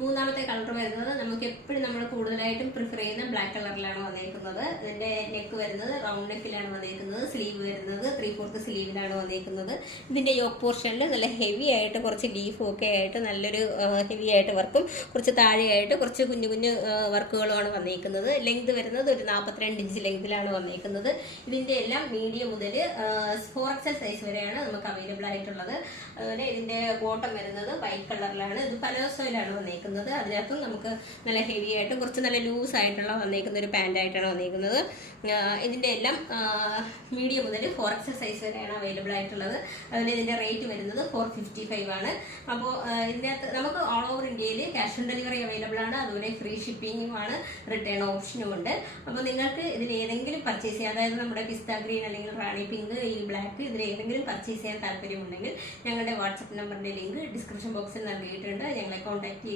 മൂന്നാമത്തെ കളർ വരുന്നത് നമുക്ക് എപ്പോഴും നമ്മൾ കൂടുതലായിട്ടും പ്രിഫർ ചെയ്യുന്ന ബ്ലാക്ക് കളറിലാണ് വന്നേക്കുന്നത്. ഇതിന്റെ നെക്ക് വരുന്നത് റൗണ്ട് നെക്കിലാണ് വന്നേക്കുന്നത്. സ്ലീവ് വരുന്നത് 3/4 സ്ലീവിലാണ് വന്നേക്കുന്നത്. ഇതിന്റെ യോക്ക് പോർഷനിൽ നല്ല ഹെവി ആയിട്ട് കുറച്ച് ലീഫും ഒക്കെ ആയിട്ട് നല്ലൊരു ഹെവി ആയിട്ട് വർക്കും കുറച്ച് താഴെയായിട്ട് കുറച്ച് കുഞ്ഞു കുഞ്ഞു വർക്കുകളുമാണ് വന്നേക്കുന്നത്. ലെങ്ത് വരുന്നത് ഒരു 42 ഇഞ്ച് ലെങ്തിലാണ് വന്നേക്കുന്നത്. ഇതിന്റെ എല്ലാം മീഡിയം മുതൽ 4XL സൈസ് വരെയാണ് നമുക്ക് അവൈലബിൾ ആയിട്ടുള്ളത്. അതുപോലെ ഇതിന്റെ ബോട്ടം വരുന്നത് വൈറ്റ് കളറിലാണ്. ഇത് പലോസോയിലാണ് വന്നേക്കുന്നത്. അതിനകത്തും നമുക്ക് നല്ല ഹെവി ആയിട്ട് കുറച്ച് നല്ല ലൂസ് ആയിട്ടുള്ള വന്നേക്കുന്ന ഒരു പാന്റ് ആയിട്ടാണ് വന്നേക്കുന്നത്. ഇതിന്റെ എല്ലാം മീഡിയം മുതൽ 4XL സൈസ് വരെയാണ് അവൈലബിൾ ആയിട്ടുള്ളത്. അതുപോലെ ഇതിന്റെ റേറ്റ് വരുന്നത് 455 ആണ്. അപ്പോൾ ഇതിനകത്ത് നമുക്ക് ഓൾ ഓവർ ഇന്ത്യയിൽ ക്യാഷ് ഓൺ ഡെലിവറി അവൈലബിൾ ആണ്. അതുപോലെ ഫ്രീ ഷിപ്പിംഗും ആണ്, റിട്ടേൺ ഓപ്ഷനും ഉണ്ട്. അപ്പോൾ നിങ്ങൾക്ക് ഇതിൽ ഏതെങ്കിലും പർച്ചേസ് ചെയ്യാം, അതായത് നമ്മുടെ പിസ്ത ഗ്രീൻ അല്ലെങ്കിൽ റാണി പിങ്ക്, ഈ ബ്ലാക്ക്, ഇതിൽ ഏതെങ്കിലും പർച്ചേസ് ചെയ്യാൻ താല്പര്യമുണ്ടെങ്കിൽ ഞങ്ങളുടെ വാട്സപ്പ് നമ്പറിന്റെ ലിങ്ക് ഡിസ്ക്രിപ്ഷൻ ബോക്സിൽ നൽകിയിട്ടുണ്ട്. ഞങ്ങളെ കോൺടാക്ട്